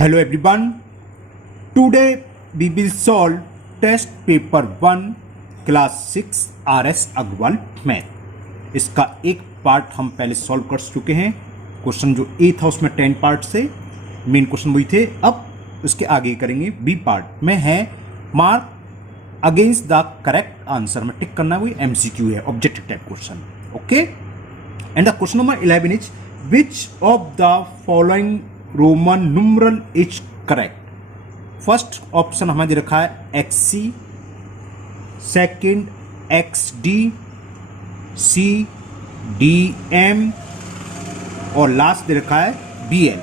Hello everyone. Today we will solve test paper 1 class 6 RS Agarwal math. इसका एक part हम पहले सॉल्व कर चुके हैं। क्वेश्चन जो ए था उसमें 10 पार्ट से मेन क्वेश्चन वही थे। अब उसके आगे करेंगे बी पार्ट में है mark against the correct answer में टिक करना। वही एमसीक्यू है, objective type question. Okay, and the question number 11 is which of the following Roman numeral is correct. First option हमें दे रखा है XC, second XD, C DM और लास्ट दे रखा है BL।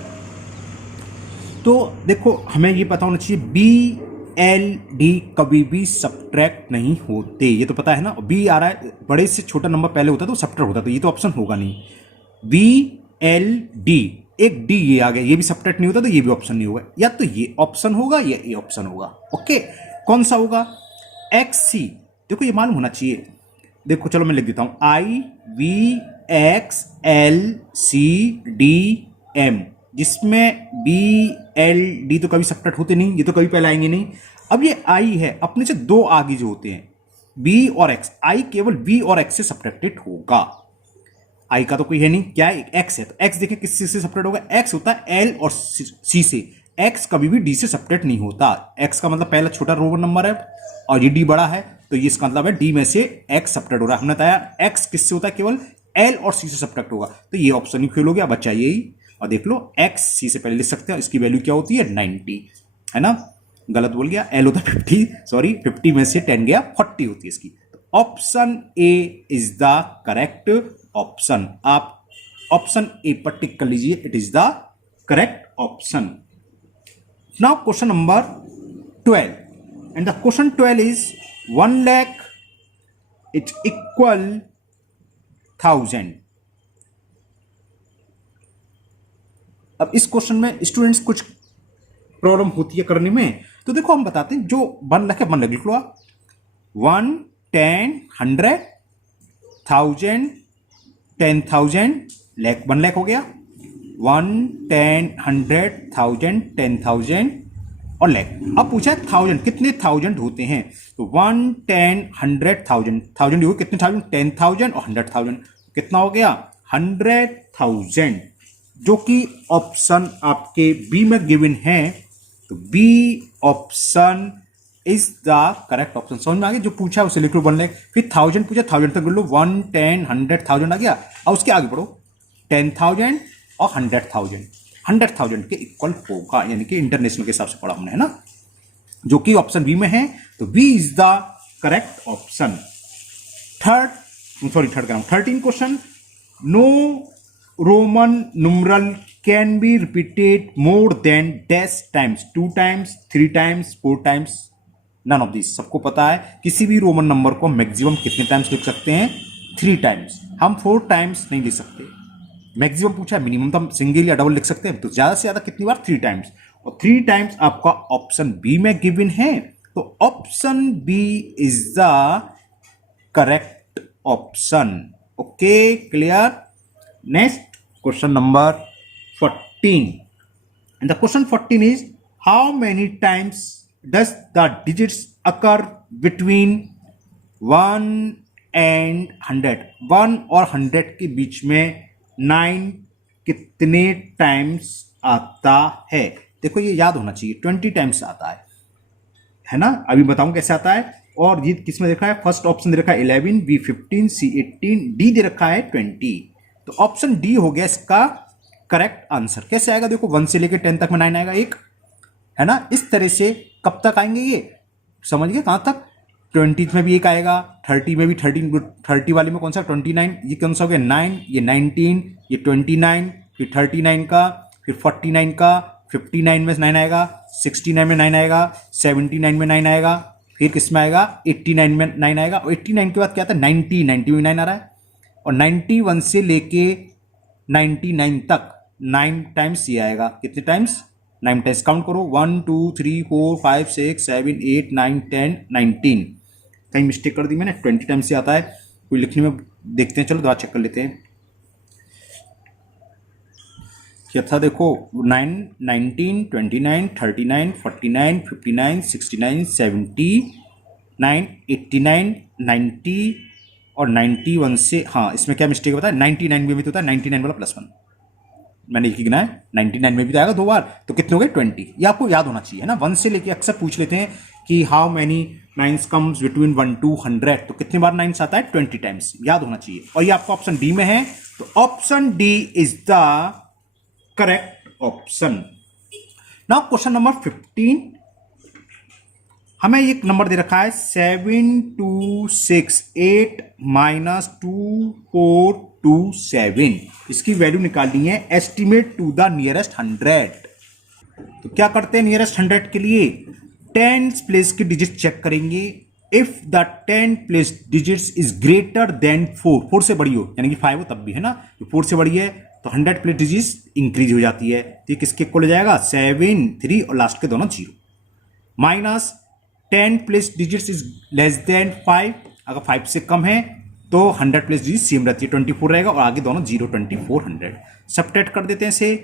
तो देखो हमें ये पता होना चाहिए BLD कभी भी सब्ट्रैक्ट नहीं होते, ये तो पता है ना। B आ रहा है, बड़े से छोटा नंबर पहले होता तो सब्ट्रैक्ट होता, तो ये तो ऑप्शन होगा नहीं। BLD एक D ये आ गया, ये भी सब्ट्रैक्ट नहीं होता तो ये भी ऑप्शन नहीं होगा। या तो ये ऑप्शन होगा या ये ऑप्शन होगा। ओके, कौन सा होगा? XC। देखो ये मालूम होना चाहिए। देखो चलो मैं लिख देता हूं IVXLCDM, जिसमें BLD तो कभी सब्ट्रैक्ट होते नहीं, ये तो कभी पहले आएंगे नहीं। अब ये I है, अपने से दो आगे जो होते हैं B और X, I केवल B और X से सब्ट्रैक्टेड होगा। आई का तो कोई है नहीं, क्या है? एक्स है, तो एक्स देखिए किस से सेपरेट होगा? एक्स होता है एल और सी से। एक्स कभी भी डी से सेपरेट नहीं होता। एक्स का मतलब पहला छोटा रोमन नंबर है और ये डी बड़ा है, तो ये इसका मतलब है डी में से एक्स सेपरेट हो रहा है। हमने बताया एक्स किससे होता है? केवल एल और सी से सेपरेट होगा, तो ये ऑप्शन ही फेल हो गया, बच्चा यही। और देख लो एक्स सी से पहले लिख सकते हैं, इसकी वैल्यू क्या होती है? 90, है ना? गलत बोल गया, एल होता है 50, सॉरी 50 में से 10 गया 40 होती है इसकी। Option A is the correct option. आप ऑप्शन ए पर टिक कर लीजिए, it is the correct option. Now question number 12, and the question 12 is 1 lakh is equal 1000। अब इस क्वेश्चन में स्टूडेंट्स कुछ प्रॉब्लम होती है करने में, तो देखो हम बताते हैं। जो 1 लाख है, 1 लाख लिख लो आप। 1, 10, 100, 1000, 10,000, लाख, 1 लाख हो गया। 1, 10, 100, 1000, 10,000 और लाख। अब पूछा है 1000 कितने थाउजेंड होते हैं, तो 1, 10, 100, 1000, 1000 हो कितने थाउजेंड? 10,000 और 100,000, कितना हो गया? 100,000, जो कि ऑप्शन आपके बी में गिवन है। तो B option is the correct option. समझ में आ गया? जो पूछा उसे लिख लो 1 लाख, फिर 1000 पूछा, 1000 तक लो, 1, 10, 100, 1000 आ गया। और उसके आगे बढ़ो 10,000 और 100,000, 100,000 के इक्वल होगा, यानी कि इंटरनेशनल के हिसाब से पढ़ा हमने, है ना, जो कि ऑप्शन बी में है। तो B is the correct option. 13 question, no Roman numeral can be repeated more than dash times, 2 times, 3 times, 4 times, none of this. सबको पता है किसी भी रोमन नंबर को मैक्सिमम कितने टाइम्स लिख सकते हैं? 3 टाइम्स। हम 4 टाइम्स नहीं लिख सकते। मैक्सिमम पूछा है, मिनिमम तो हम सिंगल या डबल लिख सकते हैं, तो ज्यादा से ज्यादा कितनी बार? 3 टाइम्स। और 3 टाइम्स आपका ऑप्शन बी में गिवन है, तो option B is the correct option. Okay, clear? Next question number 14, and the question 14 is how many times does the digits occur between 1 and 100? 1 और 100 के बीच में 9 कितने टाइम्स आता है? देखो ये याद होना चाहिए, 20 टाइम्स आता है ना? अभी बताऊं कैसे आता है। और ये किस में देखा है? फर्स्ट ऑप्शन दे रखा है 11, बी 15, सी 18, डी दे रखा है 20। तो ऑप्शन डी हो गया इसका करेक्ट आंसर। कैसे आएगा? देखो 1 से लेकर 10 तक में 9 आएगा, एक, है ना? इस तरह से कब तक आएंगे ये? समझ गए कहां तक? 20 में भी एक आएगा, 30 में भी, 30 वाले में कौन सा? 29, ये कौन सा हो गया? 9, ये 19, ये 29, फिर 39 का, फिर 49 का, 59 में 9 आएगा, 69 में 9 आएगा, 79 में 9 आएगा, फिर किस में आएगा? 89 में 9 आएगा। और 89 के बाद क्या आता है? 90 में 9 आ रहा है। और 91 से लेके 99 तक 9 टाइम्स ये आएगा। कितने टाइम्स? 9 टाइम्स। काउंट करो, 1, 2, 3, 4, 5, 6, 7, 8, 9, 10, 19। कहीं मिस्टेक कर दी मैंने, 20 टाइम्स से आता है। कोई लिखने में देखते हैं, चलो दोबारा चेक कर लेते हैं। क्या था देखो, 9, 19, 29, 39, 49, 59, 69, 79, 89, 90 और 91 से, हाँ इसमें क्या मिस्टेक होता है, 99 में भी तो होता है 99 वाला +1, मैंने एक ही गिना है, 99 में भी तो आएगा 2 बार, तो कितने हो गए 20। ये आपको याद होना चाहिए ना, 1 से लेके अक्सर पूछ लेते हैं कि how many nines comes between 1 to 100, तो कितनी बार नाइन्स आता है, 20 टाइम्स, याद होना चाहिए। और ये आपका ऑप्शन डी में है, तो option D is the correct option. Now question number 15, हमें एक नंबर दे रखा है 7268 -2427, इसकी वैल्यू निकालनी है, एस्टिमेट टू द नियरेस्ट 100। तो क्या करते हैं नियरेस्ट 100 के लिए, 10 प्लेस की डिजिट चेक करेंगे, if the 10 place digits is greater than 4 से बड़ी हो, यानी कि 5 हो तब भी, है ना, 4 से बड़ी है तो 100 प्लेस डिजिट्स इंक्रीज हो जाती है, तो ये किसके इक्वल हो जाएगा, 7, 3 और लास्ट के दोनों 0, minus 10 place digits is less than 5, अगर 5 से कम है तो 100 प्लेस डिजिट सेम रहती है, 24 रहेगा और आगे दोनों 0, 24, 100 सब्ट्रैक्ट कर देते हैं इसे,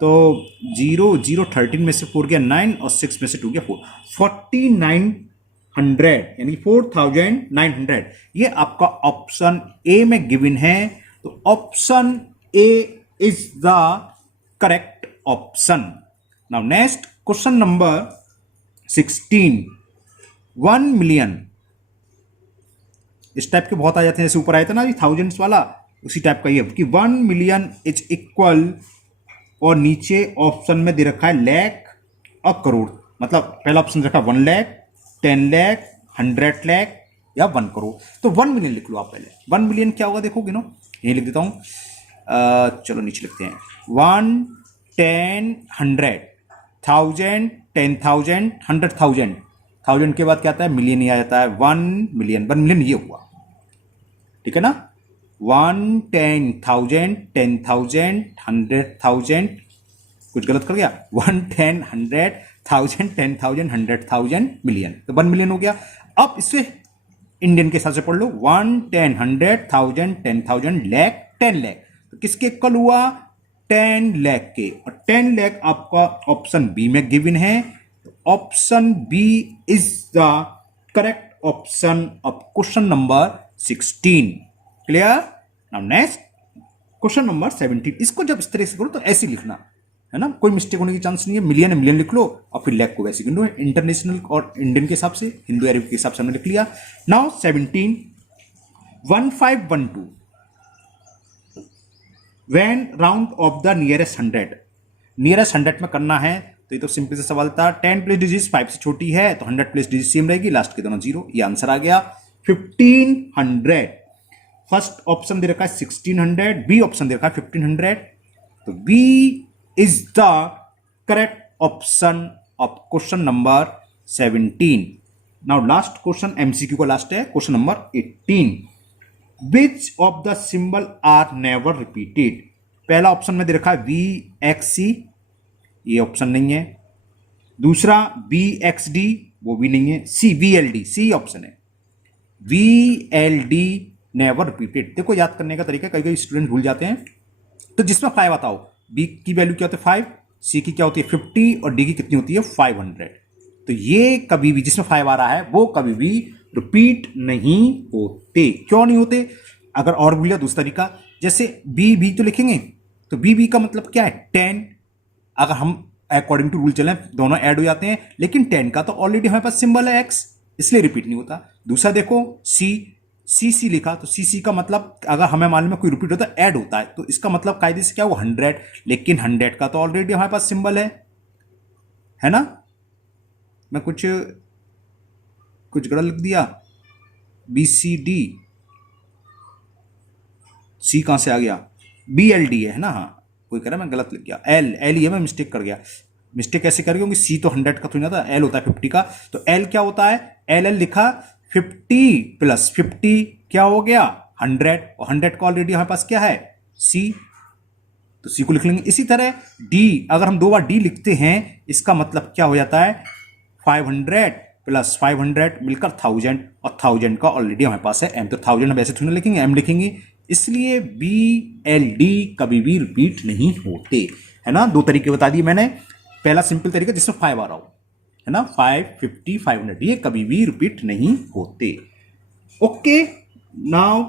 तो 0, 0, 13 में से 4 गया 9 और 6 में से 2 गया 4, 4900 यानी 4900, ये आपका ऑप्शन ए में गिवन है, तो option A is the correct option. Now next question number 16, 1 million, इस टाइप के बहुत आ जाते हैं, जैसे ऊपर आया था ना अभी थाउजेंड्स वाला, उसी टाइप का ये कि 1 मिलियन इज इक्वल, और नीचे ऑप्शन में दे रखा है लाख और करोड़, मतलब पहला ऑप्शन रखा 1 लाख, 10 लाख, 100 लाख या 1 करोड़, तो 1 मिलियन लिख लो आप पहले। 1 मिलियन क्या होगा देखो गिनो, यही लिख देता हूं, चलो नीचे लिखते हैं, 1, 10, 100, 1000, 10,000, 100,000, 1000 के बाद क्या आता है, मिलियन ही आ जाता है, 1 मिलियन, 1 मिलियन ये हुआ, ठीक है ना, 1, 10,000, 10,000, 100,000, कुछ गलत कर गया, 1, 10, 100,000, 10,000, 100,000 मिलियन, तो 1 मिलियन हो गया। अब इससे इंडियन के हिसाब से पढ़ लो, 1, 10, 100,000, 10,000, लाख, 10 लाख, तो किसके इक्वल हुआ, 10 लाख के, और 10 लाख आपका ऑप्शन बी में गिवन है, option B is the correct option of question number 16। Clear. Now next question number 17, इसको जब इस तरह से करो तो ऐसे लिखना है ना, कोई मिस्टेक होने की चांस नहीं है, मिलियन है मिलियन लिख लो और फिर लाख को वैसे गिनो, इंटरनेशनल और इंडियन के हिसाब से, हिंदू अरब के हिसाब से हमने लिख लिया। Now 17, 1512 when round of the nearest 100, nearest 100 में करना है, तो ये तो सिंपल से सवाल था, 10 प्लेस डिजिट 5 से छोटी है तो 100 प्लेस डिजिट सेम रहेगी, लास्ट के दोनों 0, ये आंसर आ गया। 1500, फर्स्ट ऑप्शन दे रखा है 1600, बी ऑप्शन दे रखा है 1500, तो B is the correct option of question number 17। Now last question MCQ का लास्ट है, question number 18, which of the symbol are never repeated, पहला ऑप्शन में दे रखा है VXC, ये ऑप्शन नहीं है, दूसरा BXD, वो भी नहीं है, C VLD, सी ऑप्शन है, VLD नेवर रिपीटेड। देखो याद करने का तरीका, कई कई स्टूडेंट भूल जाते हैं, तो जिसमें 5 आता हो, B की वैल्यू क्या होती है 5, C की क्या होती है 50 और D की कितनी होती है 500, तो ये कभी भी जिसमें 5 आ रहा है वो कभी भी रिपीट नहीं होते। क्यों नहीं होते, अगर और भूल जाए दूसरा तरीका, जैसे B तो लिखेंगे, तो B का मतलब क्या है 10, अगर हम अकॉर्डिंग टू रूल चलें दोनों ऐड हो जाते हैं, लेकिन 10 का तो ऑलरेडी हमारे पास सिंबल है X, इसलिए रिपीट नहीं होता। दूसरा देखो C लिखा, तो C का मतलब अगर हमें मालूम है कोई रिपीट होता है ऐड होता है, तो इसका मतलब कायदे से क्या वो 100, लेकिन 100 का तो ऑलरेडी हमारे पास सिंबल है ना, मैं कुछ गलत लिख दिया, BCD, C कहां से आ गया, BLD है ना, हाँ कोई कह रहा है मैं गलत लिख गया, L ही है, मैं मिस्टेक कर गया, मिस्टेक कैसे कर गया, क्योंकि C तो 100 का तो नहीं था, L होता है 50 का, तो L क्या होता है, LL लिखा, 50 प्लस 50 क्या हो गया 100, और 100 का ऑलरेडी हमारे पास क्या है C, तो C को लिख लेंगे। इसी तरह D, अगर हम 2 बार D लिखते हैं, इसका मतलब क्या हो जाता है 500 प्लस 500 मिलकर 1000, और 1000 का ऑलरेडी हमारे पास है M, तो 1000 हम ऐसे थोड़ी लिखेंगे, M लिखेंगे, इसलिए BLD कभी भी रिपीट नहीं होते। है ना। दो तरीके बता दिए मैंने। पहला सिंपल तरीका जिसमें 5 आ रहा हो, है ना, 5, 50, 500, ये कभी भी रिपीट नहीं होते। ओके, नाउ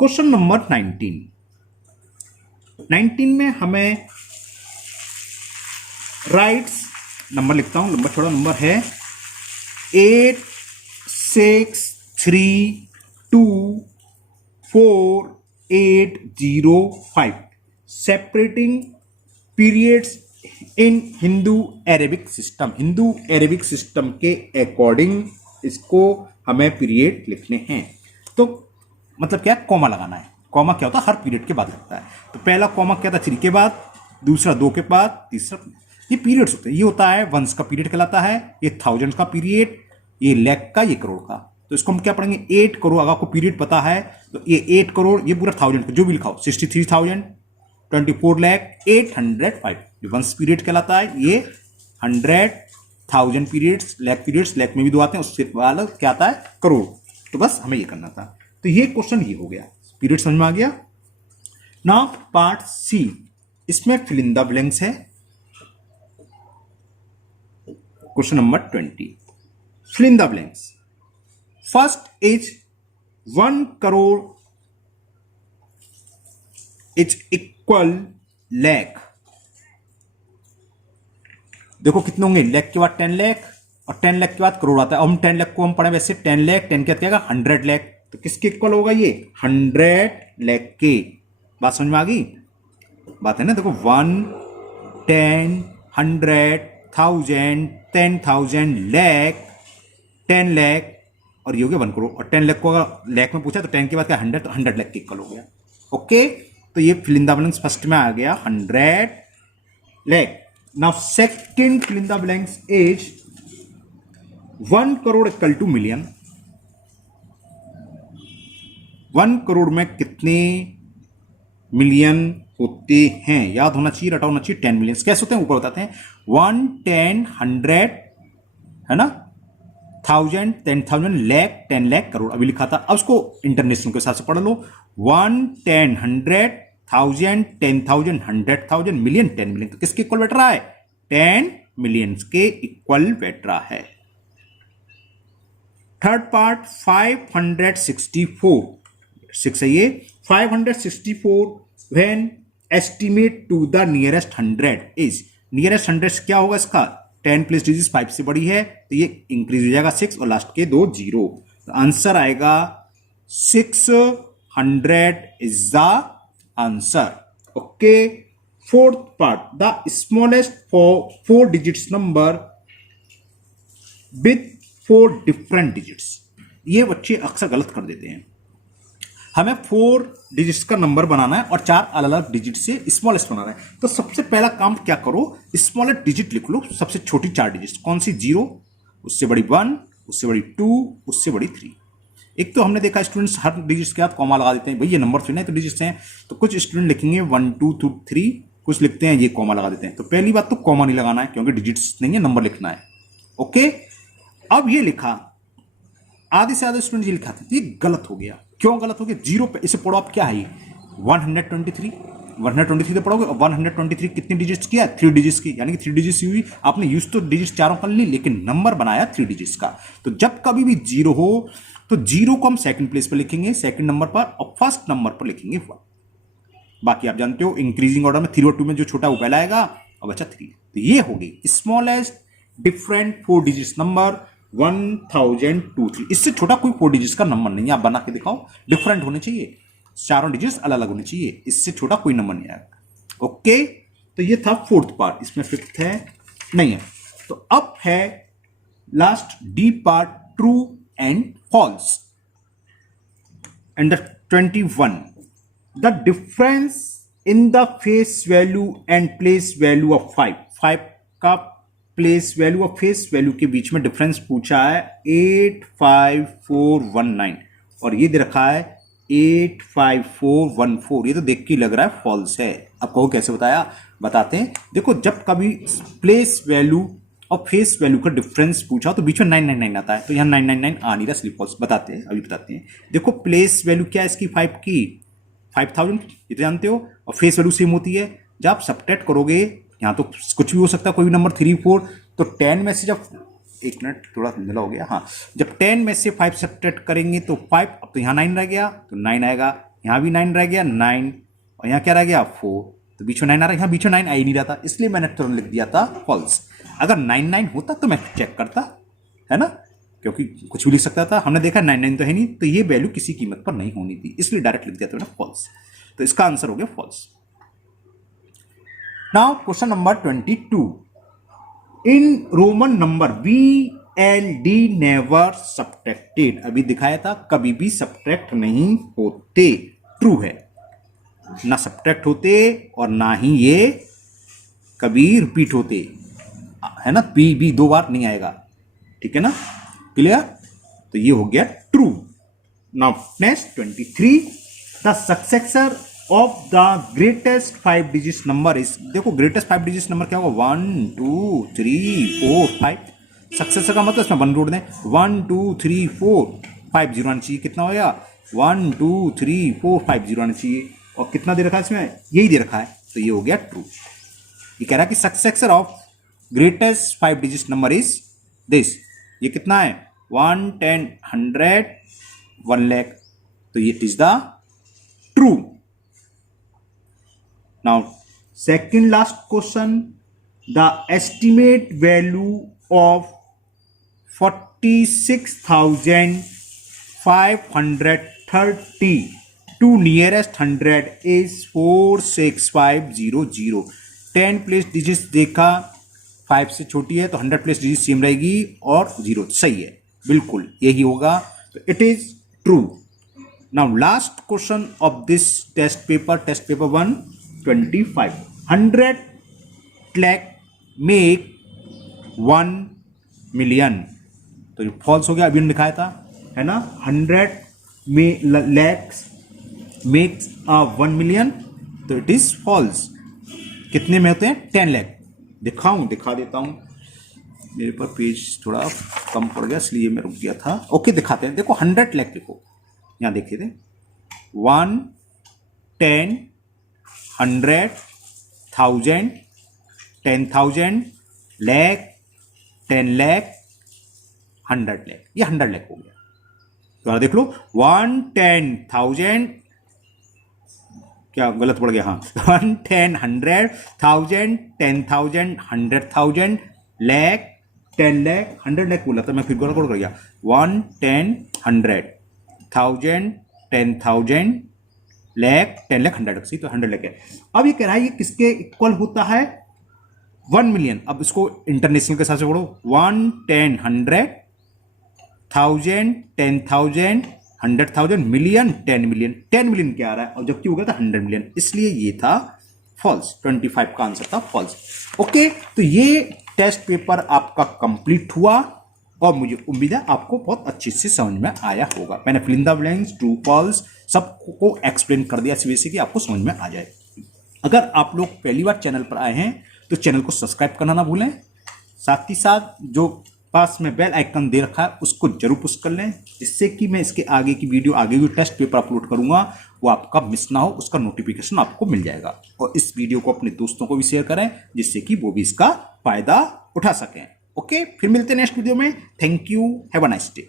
क्वेश्चन नंबर 19 में हमें राइट्स, नंबर लिखता हूं, लंबा छोड़ा नंबर है 8, 6, 3, 2, 4, 8, 0, 5 सेपरेटिंग पीरियड्स इन Hindu Arabic system. Hindu Arabic system के अकॉर्डिंग इसको हमें पीरियड लिखने हैं। तो मतलब क्या, कॉमा लगाना है। कॉमा क्या होता है, हर पीरियड के बाद लगता है। तो पहला कॉमा क्या था, 3 के बाद, दूसरा 2 के बाद, तीसरा, ये पीरियड्स होते हैं। ये होता है वंस का पीरियड कहलाता है, ये थाउजेंड का पीरियड, ये लाख का, ये करोड़ का। तो इसको हम क्या पढ़ेंगे, 8 करोड़। अगर आपको पीरियड पता है तो ये 8 करोड़, ये पूरा थाउजेंड का जो भी लिखाओ, 63,000, 24,08,105 जो वंस पीरियड कहलाता है। ये 100,000 पीरियड्स, लाख में भी 2 आते हैं, उससे वाला क्या आता है, करोड़। तो बस हमें ये करना था। तो ये क्वेश्चन ये हो गया, पीरियड समझ में आ गया। नाउ पार्ट सी, इसमें फिल इन द ब्लैंक्स है। Question number 20, fill in the blanks. First is 1 crore is equal lakh. देखो कितने होंगे, लाख के बाद 10 लाख और 10 लाख के बाद करोड़ आता है। अब हम 10 लाख को हम पढ़े वैसे 10 लाख, 10 क्या आएगा 100 लाख। तो किसके इक्वल होगा ये, 100 लाख के। बात समझ में आ गई, बात है ना। देखो 1, 10, 100, 1000, 10,000, लाख, 10 लाख और ये हो गया 1 करोड़। और 10 लाख को अगर लाख में पूछा तो 10 के बाद क्या 100, तो 100 लाख के इक्वल हो गया। ओके, तो ये fill in the blanks first में आ गया 100 lakh. Now second fill in the blanks is 1 crore equal to million. 1 crore में कितने मिलियन होते हैं, याद होना चाहिए, रटा होना चाहिए। 10 मिलियन कैसे होते हैं ऊपर बताते हैं। 1, 10, 100, है ना, 1000, 10,000, लाख, 10 लाख, करोड़ अभी लिखा था। अब उसको इंटरनेशनल के हिसाब से पढ़ लो। 1, 10, 100, 1000, 10,000, 100,000, मिलियन, 10 मिलियन। तो किसके इक्वल बैठ रहा है, 10 मिलियंस के इक्वल बैठ रहा है। थर्ड पार्ट 564, 6 है ये। 564 when estimate to the nearest 100 is, nearest 100 क्या होगा इसका, 10 प्लस डिजिट 5 से बड़ी है तो ये इंक्रीज हो जाएगा 6 और लास्ट के 2 0। तो आंसर आएगा 600 is the answer. Okay, fourth part, the smallest 4 digits number with 4 different digits. ये बच्चे अक्सर गलत कर देते हैं। हमें 4 डिजिट्स का नंबर बनाना है और 4 अलग अलग डिजिट से स्मॉलेस्ट बनाना है। तो सबसे पहला काम क्या करो, स्मॉलेस्ट डिजिट लिख लो, सबसे छोटी 4 डिजिट्स। कौन सी, 0, उससे बड़ी 1, उससे बड़ी 2, उससे बड़ी 3। एक तो हमने देखा स्टूडेंट्स हर डिजिट्स के साथ कॉमा लगा देते हैं, भाई ये नंबर थोड़ी ना तो डिजिट्स हैं। तो कुछ स्टूडेंट लिखेंगे 1, 2, 3, कुछ लिखते हैं ये कॉमा लगा देते हैं। तो पहली बात तो कॉमा नहीं लगाना है क्योंकि डिजिट्स नहीं है, नंबर लिखना है। ओके, अब ये लिखा, आधे से आधे स्टूडेंट ये लिखा था, ये गलत हो गया। क्यों गलत हो गया, 0 पे इसे पढ़ो आप, क्या है 123 तो पढ़ोगे। और 123 कितने डिजिट्स की है, 3 डिजिट्स की, यानी कि 3 डिजिट्स हुई। आपने यूज तो डिजिट्स चारों कर ली लेकिन नंबर बनाया 3 डिजिट्स का। तो जब कभी भी 0 हो तो 0 को हम सेकंड प्लेस पर लिखेंगे, सेकंड नंबर पर, और फर्स्ट नंबर पर लिखेंगे 1। बाकी आप जानते हो इंक्रीजिंग ऑर्डर में 3 और 2 में जो छोटा वो पहला आएगा और बच्चा 3। तो ये हो गई स्मॉलेस्ट डिफरेंट 4 डिजिट्स नंबर 1023। इससे छोटा कोई 4 डिजिट्स का नंबर नहीं है, आप बना के दिखाओ। डिफरेंट होने चाहिए, चारों डिजिट्स अलग अलग होने चाहिए, इससे छोटा कोई नंबर नहीं आएगा। ओके, तो ये था फोर्थ पार्ट, इसमें फिफ्थ है नहीं है। तो अब है last D part, true and false. And the 21, the difference in the face value and place value of 5 का प्लेस वैल्यू और फेस वैल्यू के बीच में डिफरेंस पूछा है 85419 और ये दे रखा है 85414। ये तो देख के लग रहा है फॉल्स है। अब कहो कैसे बताया, बताते हैं। देखो जब कभी प्लेस वैल्यू और फेस वैल्यू का डिफरेंस पूछा तो बीच में 999 आता है, तो यहाँ 999 आ नहीं रहा, स्लिप फॉल्स। बताते हैं, अभी बताते हैं। देखो प्लेस वैल्यू क्या है इसकी, 5 की 5000, ये तो जानते हो, और फेस वैल्यू सेम होती है जब आप सब्ट्रैक्ट करोगे, यहाँ तो कुछ भी हो सकता है, कोई भी नंबर 3 4, तो 10 में से जब, एक मिनट थोड़ा धुंधला हो गया, हाँ, जब 10 में से 5 सब्ट्रैक्ट करेंगे तो 5, अब तो यहाँ 9 रह गया तो 9 आएगा, यहाँ भी 9 रह गया 9, और यहाँ क्या रह गया 4, तो बीच में 9 आ रहा है, यहाँ बीच में 9 आ ही नहीं रहा था, इसलिए मैंने तुरंत लिख दिया था फॉल्स। अगर 9 9 होता तो मैं चेक करता, है ना, क्योंकि कुछ भी लिख सकता था, हमने देखा 9 9 तो है नहीं, तो ये वैल्यू किसी कीमत पर नहीं होनी थी, इसलिए डायरेक्ट लिख दिया था मैंने फॉल्स। तो इसका आंसर हो गया false. Now question number 22, in Roman number VLD never subtracted, अभी दिखाया था कभी भी सब्ट्रैक्ट नहीं होते, ट्रू है, ना सब्ट्रैक्ट होते और ना ही ये कभी रिपीट होते, है ना, भी 2 बार नहीं आएगा, ठीक है ना, क्लियर, तो ये हो गया true. Now next 23, the successor of the greatest 5 digit number is, देखो ग्रेटेस्ट 5 डिजिट नंबर क्या होगा, 1 2 3 4 5, सक्सेसर का मतलब इसमें 1 जोड़ दें, 1 2 3 4 5 जीरो आना चाहिए, कितना होगा 1 2 3 4 5 जीरो आना चाहिए, और कितना दे रखा है इसमें, यही दे रखा है, तो ये हो गया ट्रू। ये कह रहा है कि successor of greatest 5 digit number is this, ये कितना है 1 10 100 1 लाख, तो ये is the true. Now second last question, the estimate value of 46,530 to nearest 100 is 46500। 10 place digits देखा, 5 से छोटी है तो 100 प्लेस डिजिट सेम रहेगी और 0, सही है, बिल्कुल यही होगा, तो it is true. Now last question of this test paper 125, 100 lakh make 1 million, तो ये फॉल्स हो गया, अभी दिखाया था, है ना, 100 lakhs मेक्स 1 million, तो इट इज फॉल्स। कितने में होते हैं 10 लाख, दिखा देता हूं, मेरे पर पेज थोड़ा कम पड़ गया इसलिए मैं रुक गया था, ओके दिखाते हैं, देखो 100 लाख, देखो यहां देखिए थे 1 10 100 1000 10,000 लाख 10 लाख 100 लाख, ये 100 लाख हो गया, तो देख लो 1 10,000, क्या गलत पड़ गया, हाँ 1 10 100 1000 10,000 100,000 लाख 10 लाख 100 लाख बोला था मैं, फिर गलत कर गया, 1 10 100 1000 10,000 लाख 10 लाख 100 लाख, सही, तो 100 लाख है। अब ये कह रहा है ये किसके इक्वल होता है 1 मिलियन, अब इसको इंटरनेशनल के हिसाब से पढ़ो, 1 10 100 1000 10,000 100,000 मिलियन 10 मिलियन, 10 मिलियन क्या आ रहा है, और जबकि हो गया था 100 मिलियन, इसलिए ये था फॉल्स, 25 का आंसर था फॉल्स। ओके, तो ये टेस्ट पेपर आपका कंप्लीट हुआ और मुझे उम्मीद है आपको बहुत अच्छे से समझ में आया होगा। मैंने fill in the blanks, true false सबको एक्सप्लेन कर दिया इस वजह से कि आपको समझ में आ जाए। अगर आप लोग पहली बार चैनल पर आए हैं तो चैनल को सब्सक्राइब करना ना भूलें, साथ ही साथ जो पास में बेल आइकन दे रखा है उसको जरूर पुश कर लें, जिससे कि मैं इसके आगे की वीडियो, आगे भी टेस्ट पेपर अपलोड करूंगा वो आपका मिस ना हो, उसका नोटिफिकेशन आपको मिल जाएगा। और इस वीडियो को अपने दोस्तों को भी शेयर करें जिससे कि वो भी इसका फायदा उठा सकें। ओके, फिर मिलते हैं नेक्स्ट वीडियो में। Thank you, have a nice day.